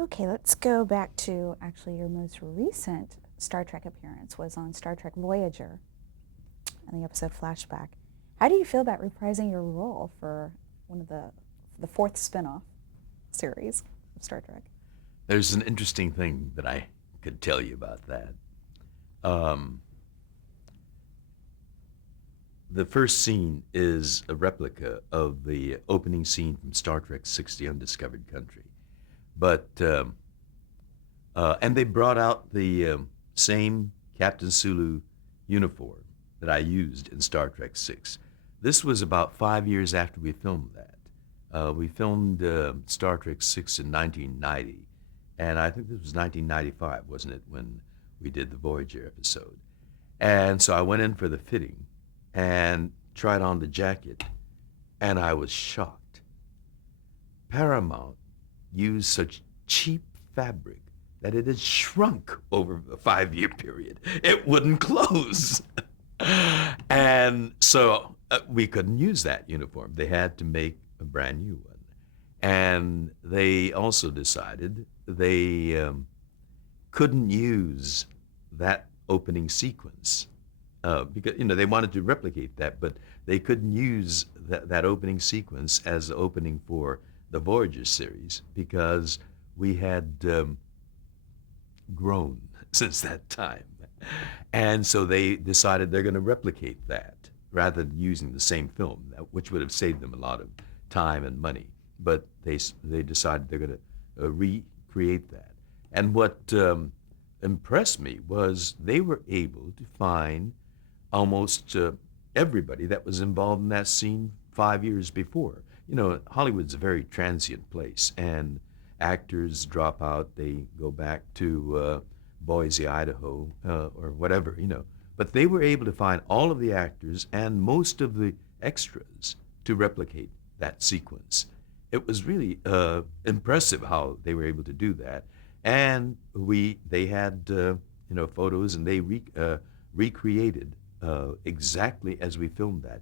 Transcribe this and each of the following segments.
Okay, let's go back to actually your most recent Star Trek appearance was on Star Trek Voyager in the episode Flashback. How do you feel about reprising your role for one of the fourth spin-off series of Star Trek? There's an interesting thing that I could tell you about that. Um, the first scene is a replica of the opening scene from Star Trek VI: The Undiscovered Country. And they brought out the same Captain Sulu uniform that I used in Star Trek VI. This was about 5 years after we filmed that. We filmed Star Trek VI in 1990, and I think this was 1995, wasn't it, when we did the Voyager episode? And so I went in for the fitting and tried on the jacket, and I was shocked. Paramount used such cheap fabric that it had shrunk over a 5 year period. It wouldn't close. And so we couldn't use that uniform. They had to make a brand new one. And they also decided they couldn't use that opening sequence because they wanted to replicate that, but they couldn't use that opening sequence as the opening for the Voyager series because we had grown since that time. And so they decided they're going to replicate that rather than using the same film, which would have saved them a lot of time and money. But they decided they're going to recreate that. And what impressed me was they were able to find almost everybody that was involved in that scene 5 years before. Hollywood's a very transient place, and actors drop out, they go back to Boise, Idaho, or whatever. But they were able to find all of the actors and most of the extras to replicate that sequence. It was really impressive how they were able to do that. And they had photos, and they recreated exactly as we filmed that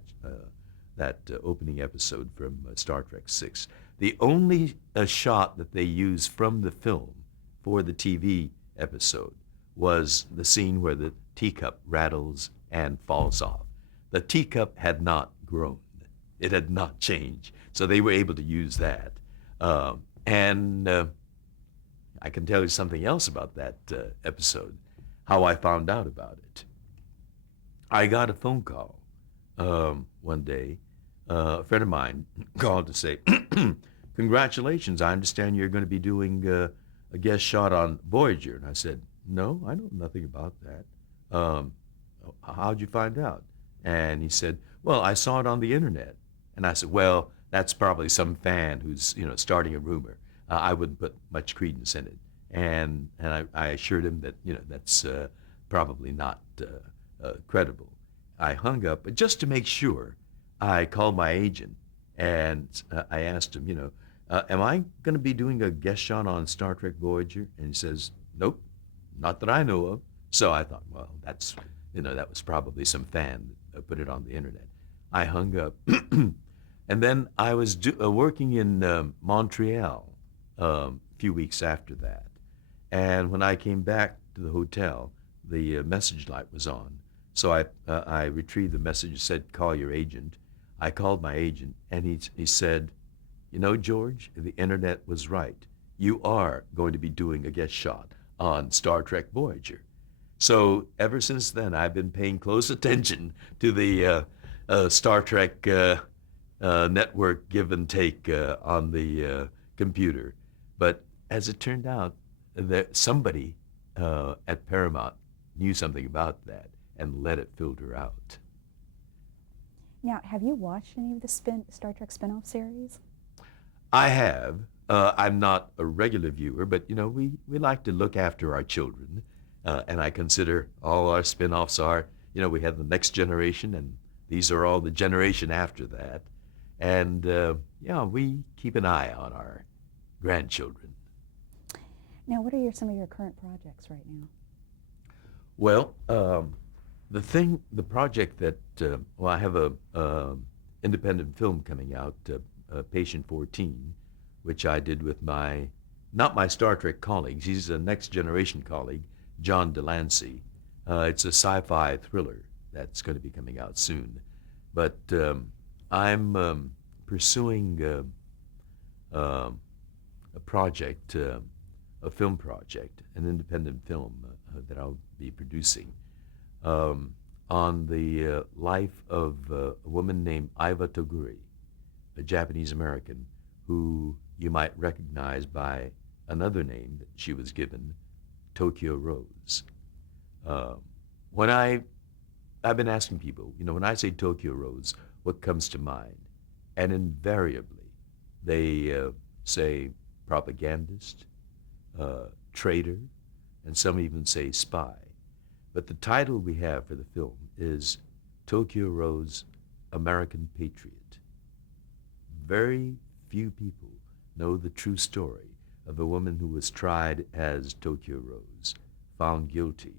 opening episode from Star Trek VI. The only shot that they used from the film for the TV episode was the scene where the teacup rattles and falls off. The teacup had not grown. It had not changed. So they were able to use that. And I can tell you something else about that episode, how I found out about it. I got a phone call one day. A friend of mine called to say, congratulations, I understand you're going to be doing a guest shot on Voyager. And I said, no, I know nothing about that. How'd you find out? And he said, well, I saw it on the internet. And I said, well, that's probably some fan who's starting a rumor. I wouldn't put much credence in it. And I assured him that that's probably not credible. I hung up, but just to make sure, I called my agent and I asked him, am I going to be doing a guest shot on Star Trek Voyager? And he says, nope, not that I know of. So I thought, well, that was probably some fan that put it on the internet. I hung up. And then I was working in Montreal a few weeks after that. And when I came back to the hotel, the message light was on. So I retrieved the message that said, call your agent. I called my agent, and he said, George, the internet was right. You are going to be doing a guest shot on Star Trek Voyager. So ever since then, I've been paying close attention to the Star Trek network give and take on the computer. But as it turned out, that somebody at Paramount knew something about that and let it filter out. Now, have you watched any of the Star Trek spin-off series? I have. I'm not a regular viewer, but we like to look after our children, and I consider all our spin-offs are, we have the next generation, and these are all the generation after that, and we keep an eye on our grandchildren. Now, what are some of your current projects right now? Well, the project that, I have a independent film coming out, Patient 14, which I did with my not my Star Trek colleagues. He's a next generation colleague, John Delancey. It's a sci-fi thriller that's going to be coming out soon. But I'm pursuing a project, a film project, an independent film that I'll be producing on the life of a woman named Iva Toguri, a Japanese American who you might recognize by another name that she was given, Tokyo Rose. When I've been asking people, when I say Tokyo Rose, what comes to mind? And invariably, they say propagandist, traitor, and some even say spy. But the title we have for the film is Tokyo Rose, American Patriot. Very few people know the true story of a woman who was tried as Tokyo Rose, found guilty,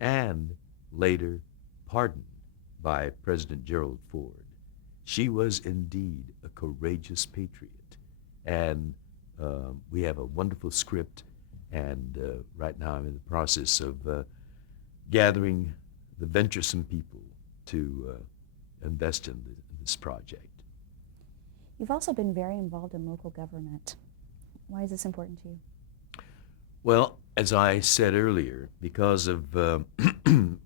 and later pardoned by President Gerald Ford. She was indeed a courageous patriot. And we have a wonderful script, and right now I'm in the process of gathering the venturesome people to invest in this project. You've also been very involved in local government. Why is this important to you? Well, as I said earlier, because of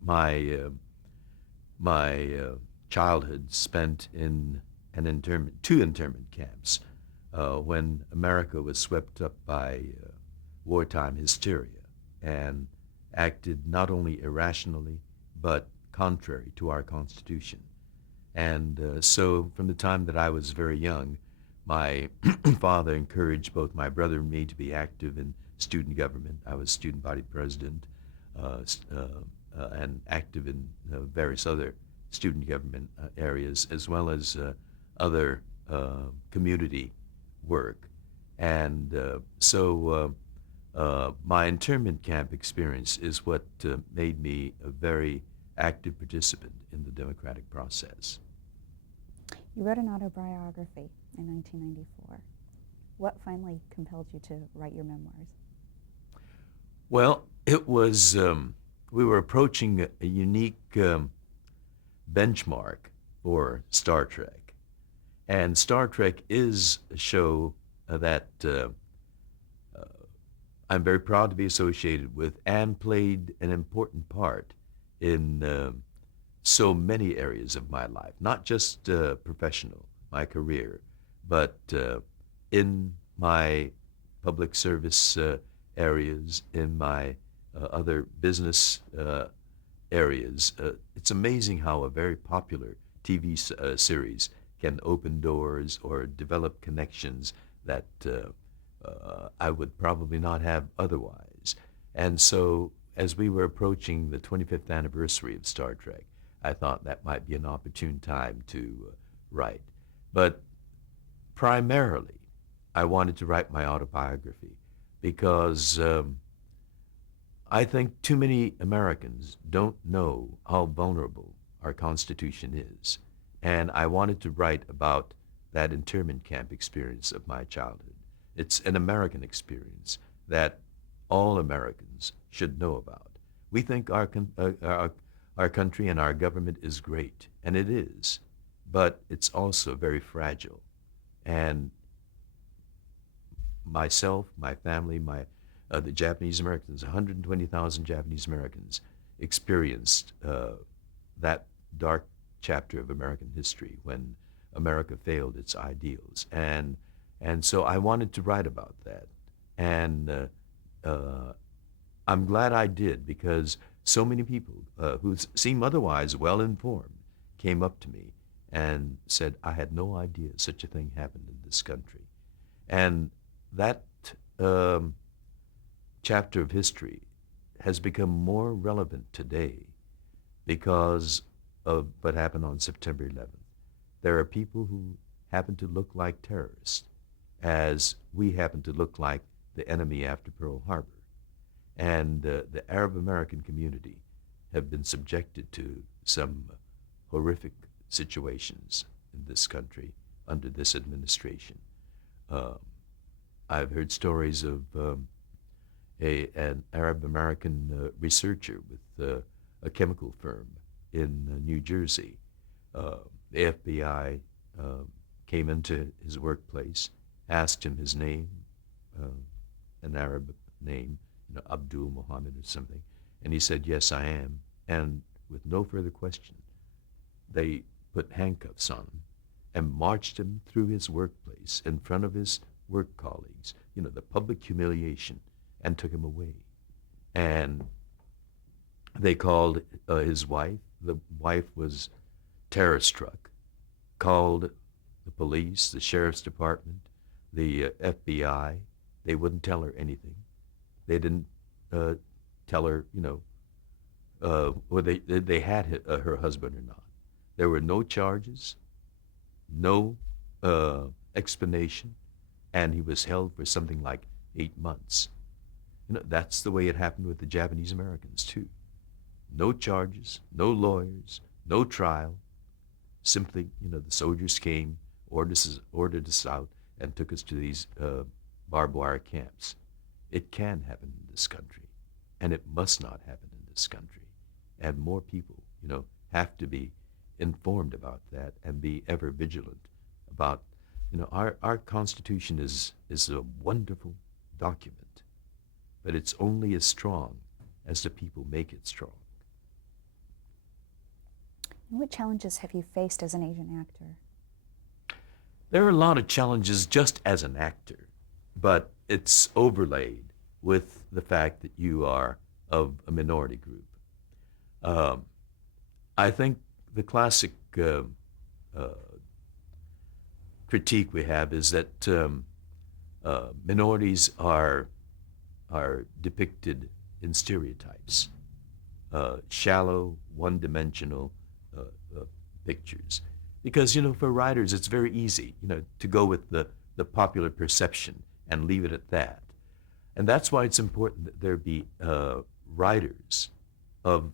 my childhood spent in two internment camps, when America was swept up by wartime hysteria and acted not only irrationally but contrary to our Constitution. And so from the time that I was very young, my father encouraged both my brother and me to be active in student government. I was student body president and active in various other student government areas, as well as other community work. And so my internment camp experience is what made me a very active participant in the democratic process. You wrote an autobiography in 1994. What finally compelled you to write your memoirs? Well, it was, we were approaching a unique benchmark for Star Trek. And Star Trek is a show that I'm very proud to be associated with and played an important part in so many areas of my life, not just professional, my career, but in my public service areas, in my other business areas. It's amazing how a very popular TV series can open doors or develop connections that I would probably not have otherwise. And so as we were approaching the 25th anniversary of Star Trek, I thought that might be an opportune time to write. But primarily, I wanted to write my autobiography because I think too many Americans don't know how vulnerable our Constitution is. And I wanted to write about that internment camp experience of my childhood. It's an American experience that all Americans should know about. We think our country and our government is great, and it is, but it's also very fragile. And myself, my family, the Japanese Americans, 120,000 Japanese Americans experienced that dark chapter of American history when America failed its ideals. And so I wanted to write about that. And I'm glad I did, because so many people who seem otherwise well-informed came up to me and said, I had no idea such a thing happened in this country. And that chapter of history has become more relevant today because of what happened on September 11th. There are people who happen to look like terrorists, as we happen to look like the enemy after Pearl Harbor. And the Arab American community have been subjected to some horrific situations in this country under this administration. I've heard stories of an Arab American researcher with a chemical firm in New Jersey. Uh, the FBI came into his workplace, asked him his name, uh, an Arab name, Abdul Muhammad or something, and he said, "Yes, I am." And with no further question, they put handcuffs on him and marched him through his workplace in front of his work colleagues, the public humiliation, and took him away. And they called his wife. The wife was terror struck, called the police, the sheriff's department, the FBI. They wouldn't tell her anything. They didn't tell her, whether they had her husband or not. There were no charges, no explanation, and he was held for something like 8 months. That's the way it happened with the Japanese Americans too. No charges, no lawyers, no trial. Simply, the soldiers came, ordered us out, and took us to these barbed wire camps. It can happen in this country, and it must not happen in this country. And more people, have to be informed about that and be ever vigilant about, our Constitution is a wonderful document, but it's only as strong as the people make it strong. And what challenges have you faced as an Asian actor? There are a lot of challenges just as an actor, but it's overlaid with the fact that you are of a minority group. I think the classic critique we have is that minorities are depicted in stereotypes, shallow, one-dimensional pictures. Because, for writers, it's very easy, to go with the popular perception and leave it at that. And that's why it's important that there be writers of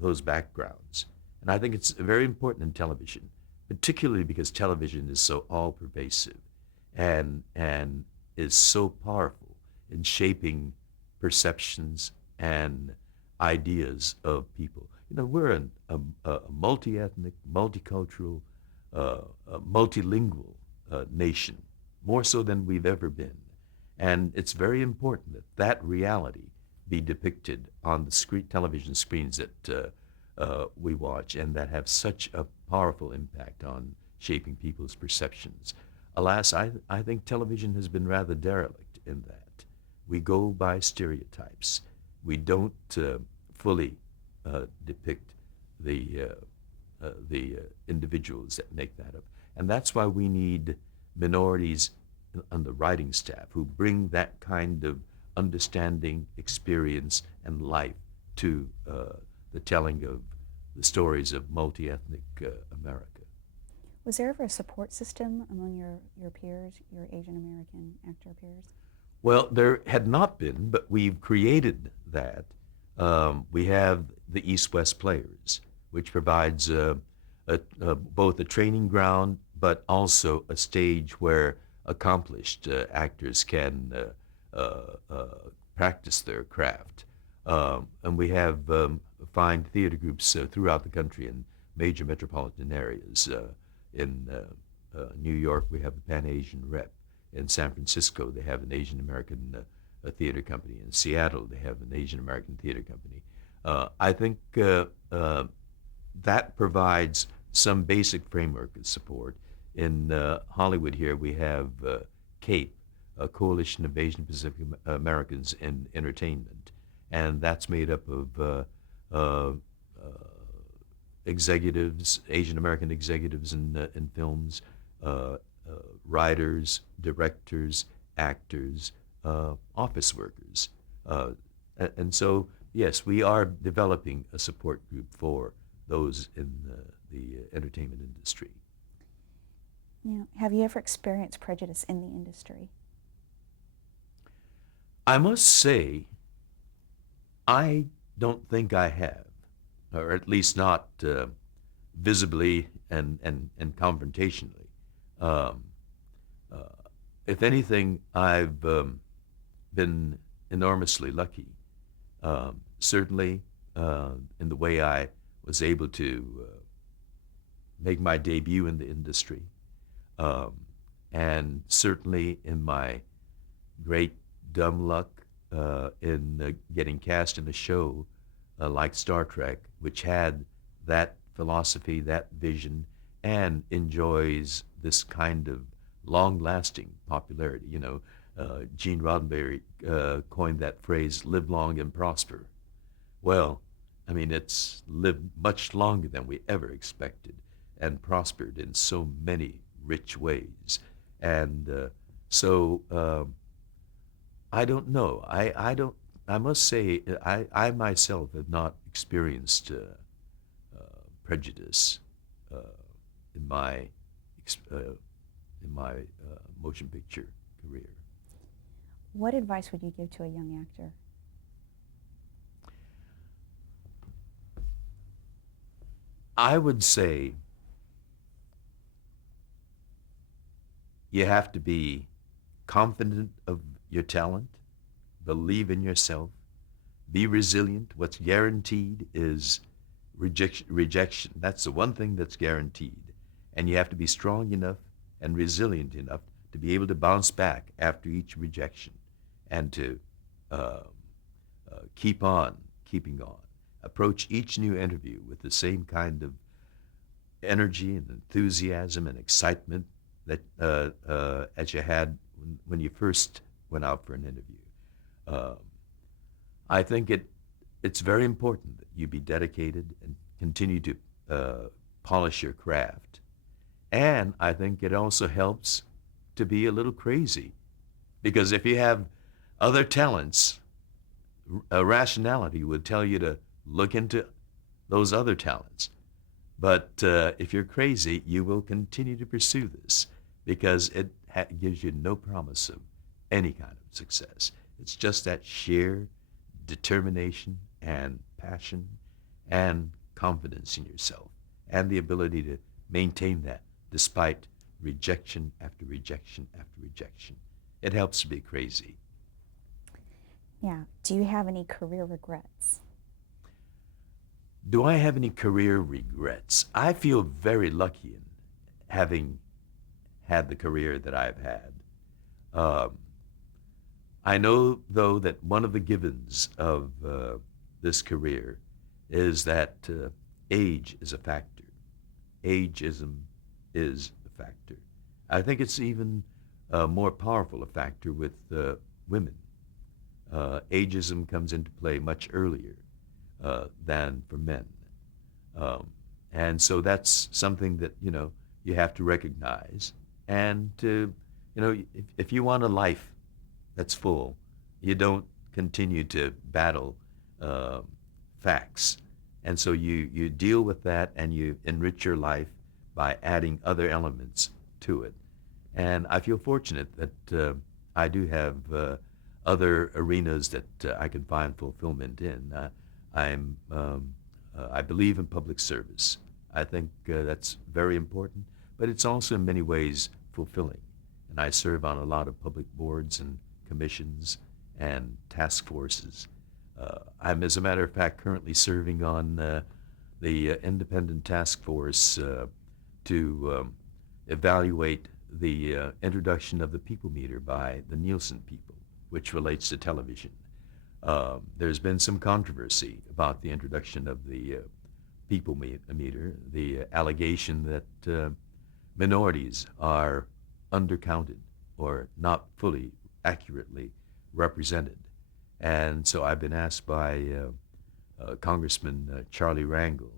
those backgrounds. And I think it's very important in television, particularly because television is so all-pervasive and is so powerful in shaping perceptions and ideas of people. We're a multi-ethnic, multicultural, multilingual nation, more so than we've ever been. And it's very important that that reality be depicted on the television screens that we watch and that have such a powerful impact on shaping people's perceptions. Alas, I think television has been rather derelict in that. We go by stereotypes. We don't fully depict the individuals that make that up. And that's why we need minorities on the writing staff who bring that kind of understanding, experience, and life to the telling of the stories of multi-ethnic America. Was there ever a support system among your peers, your Asian American actor peers? Well, there had not been, but we've created that. We have the East-West Players, which provides both a training ground, but also a stage where accomplished actors can practice their craft. And we have fine theater groups throughout the country in major metropolitan areas. In New York, we have the Pan-Asian Rep. In San Francisco, they have an Asian American theater company. In Seattle, they have an Asian American theater company. I think that provides some basic framework of support. In Hollywood here, we have CAPE, a Coalition of Asian Pacific Americans in Entertainment, and that's made up of executives, Asian American executives in films, writers, directors, actors, office workers. And so, yes, we are developing a support group for those in the entertainment industry. Have you ever experienced prejudice in the industry? I must say, I don't think I have, or at least not visibly and confrontationally. if anything, I've been enormously lucky. Certainly, in the way I was able to make my debut in the industry, um, and certainly in my great dumb luck in getting cast in a show like Star Trek, which had that philosophy, that vision, and enjoys this kind of long-lasting popularity. Gene Roddenberry coined that phrase, live long and prosper. Well, I mean, it's lived much longer than we ever expected and prospered in so many rich ways. And so I don't know. I don't. I must say, I myself have not experienced prejudice uh, in my motion picture career. What advice would you give to a young actor? I would say you have to be confident of your talent, believe in yourself, be resilient. What's guaranteed is rejection. That's the one thing that's guaranteed. And you have to be strong enough and resilient enough to be able to bounce back after each rejection and to uh, keep on keeping on. Approach each new interview with the same kind of energy and enthusiasm and excitement that as you had when you first went out for an interview. Um, I think it's very important that you be dedicated and continue to polish your craft. And I think it also helps to be a little crazy because if you have other talents, rationality would tell you to look into those other talents. But if you're crazy, you will continue to pursue this because it gives you no promise of any kind of success. It's just that sheer determination and passion and confidence in yourself and the ability to maintain that despite rejection after rejection after rejection. It helps to be crazy. Yeah. Do you have any career regrets? Do I have any career regrets? I feel very lucky in having had the career that I've had. Um, I know, though, that one of the givens of this career is that age is a factor. Ageism is a factor. I think it's even more powerful a factor with women. Ageism comes into play much earlier than for men. Um, and so that's something that, you have to recognize. And if you want a life that's full, you don't continue to battle uh, facts. And so you deal with that and you enrich your life by adding other elements to it. And I feel fortunate that I do have other arenas that I can find fulfillment in. I believe in public service. I think that's very important, but it's also in many ways fulfilling. And I serve on a lot of public boards and commissions and task forces. I'm, as a matter of fact, currently serving on the independent task force to evaluate the introduction of the people meter by the Nielsen people, which relates to television. There's been some controversy about the introduction of the people meter, the allegation that minorities are undercounted or not fully accurately represented. And so I've been asked by Congressman Charlie Rangel,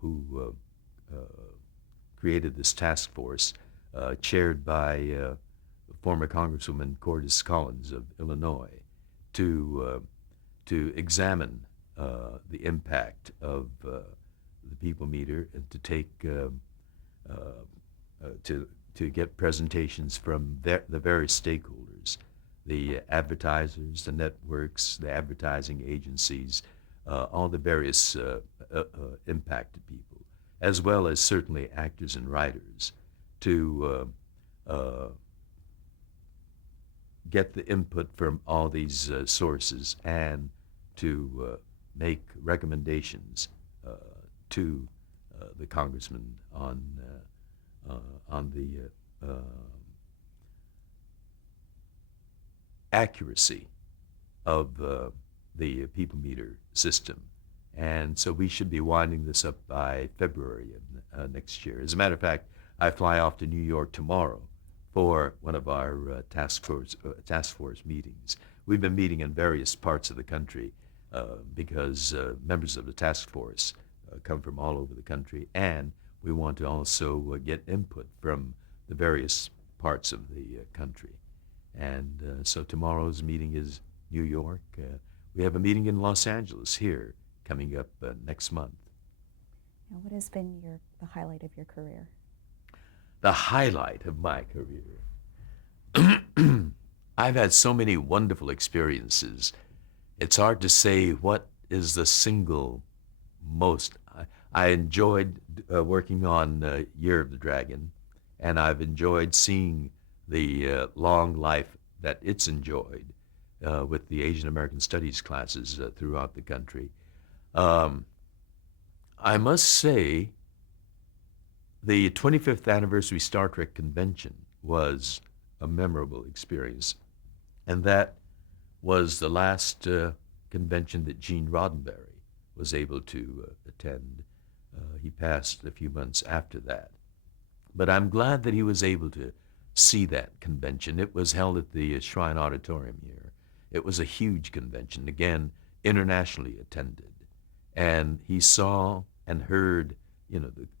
who created this task force, chaired by former Congresswoman Cordis Collins of Illinois, to examine the impact of the people meter and to take to get presentations from the various stakeholders, the advertisers, the networks, the advertising agencies, all the various impacted people, as well as certainly actors and writers, to get the input from all these sources and to make recommendations to the congressman on the accuracy of the people meter system. And so we should be winding this up by February of next year. As a matter of fact, I fly off to New York tomorrow for one of our task force meetings. We've been meeting in various parts of the country because members of the task force come from all over the country, and we want to also get input from the various parts of the country. And so tomorrow's meeting is New York. We have a meeting in Los Angeles here coming up next month. Now, what has been the highlight of your career? The highlight of my career. I've had so many wonderful experiences. It's hard to say what is the single most. I enjoyed working on Year of the Dragon, and I've enjoyed seeing the long life that it's enjoyed with the Asian American Studies classes throughout the country. I must say, the 25th anniversary Star Trek convention was a memorable experience, and that was the last convention that Gene Roddenberry was able to attend. He passed a few months after that. But I'm glad that he was able to see that convention. It was held at the Shrine Auditorium here. It was a huge convention, again, internationally attended. And he saw and heard,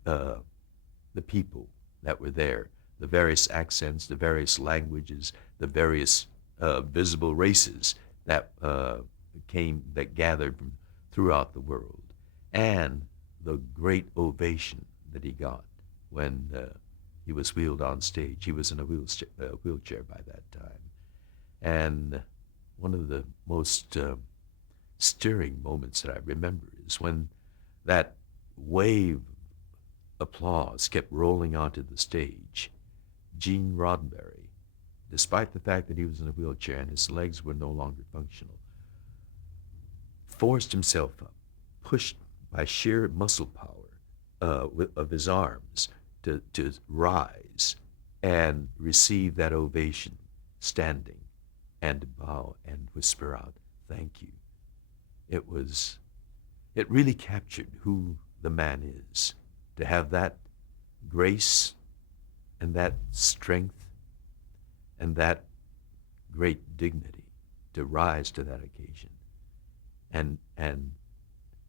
the people that were there, the various accents, the various languages, the various visible races that gathered from throughout the world, and the great ovation that he got when he was wheeled on stage. He was in a wheelchair by that time. And one of the most stirring moments that I remember is when that wave of applause kept rolling onto the stage. Gene Roddenberry, despite the fact that he was in a wheelchair and his legs were no longer functional, forced himself up, pushed by sheer muscle power of his arms to rise and receive that ovation standing and to bow and whisper out, "Thank you." It really captured who the man is, to have that grace and that strength and that great dignity to rise to that occasion and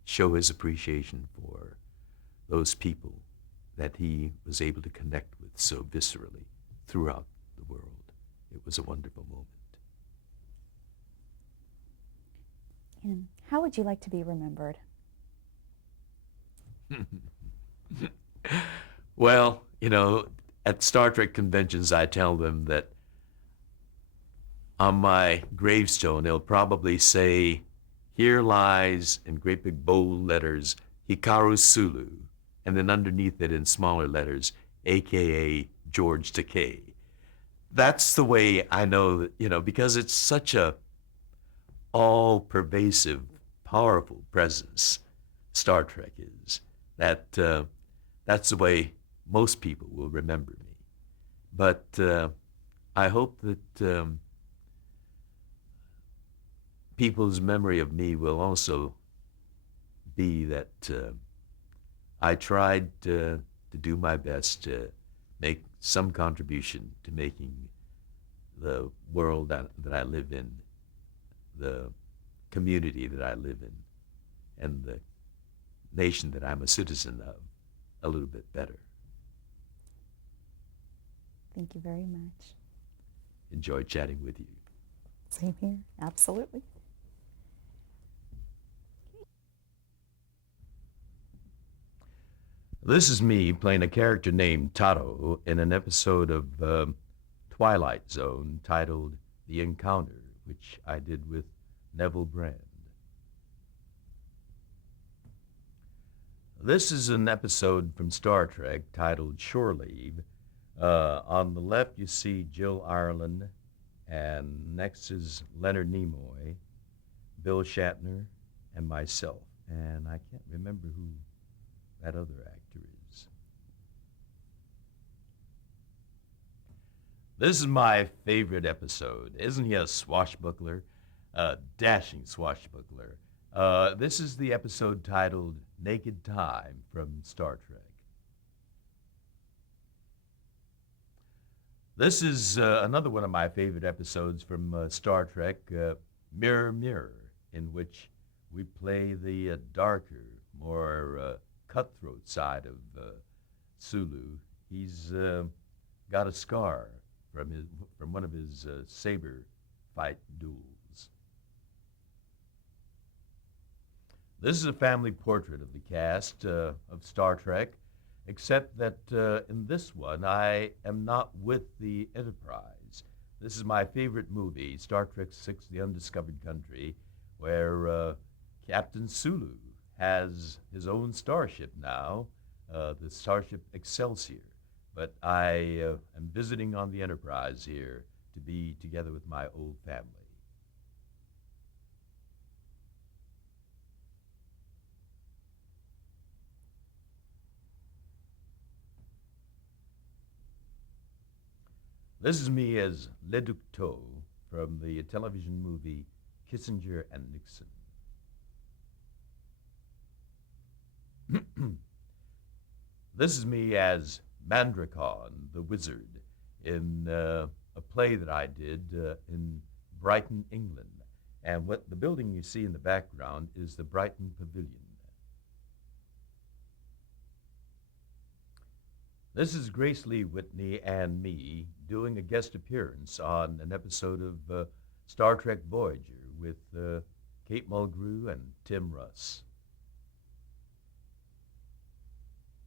show his appreciation for those people that he was able to connect with so viscerally throughout the world. It was a wonderful moment. And how would you like to be remembered? Well, at Star Trek conventions, I tell them that on my gravestone, they'll probably say, "Here lies," in great big bold letters, "Hikaru Sulu," and then underneath it in smaller letters, AKA George Takei. That's the way I know that, because it's such a all-pervasive, powerful presence, Star Trek is, that that's the way most people will remember me. But I hope that people's memory of me will also be that I tried to do my best to make some contribution to making the world that I live in, the community that I live in, and the nation that I'm a citizen of a little bit better. Thank you very much. Enjoyed chatting with you. Same here. Absolutely. This is me playing a character named Taro in an episode of Twilight Zone titled The Encounter, which I did with Neville Brand. This is an episode from Star Trek titled Shore Leave. On the left, you see Jill Ireland And next is Leonard Nimoy, Bill Shatner, and myself. And I can't remember who that other actor is. This is my favorite episode. Isn't he a swashbuckler? A dashing swashbuckler. This is the episode titled Naked Time from Star Trek. This is another one of my favorite episodes from Star Trek, Mirror, Mirror, in which we play the darker, more cutthroat side of Sulu. He's got a scar from one of his saber fight duels. This is a family portrait of the cast of Star Trek, except that in this one I am not with the Enterprise. This is my favorite movie, Star Trek VI: The Undiscovered Country, where Captain Sulu has his own starship now, the starship Excelsior. But I am visiting on the Enterprise here to be together with my old family. This is me as Le Ducteau from the television movie Kissinger and Nixon. This is me as Mandragon, the wizard, in a play that I did in Brighton, England. And what the building you see in the background is the Brighton Pavilion. This is Grace Lee Whitney and me doing a guest appearance on an episode of Star Trek Voyager with Kate Mulgrew and Tim Russ.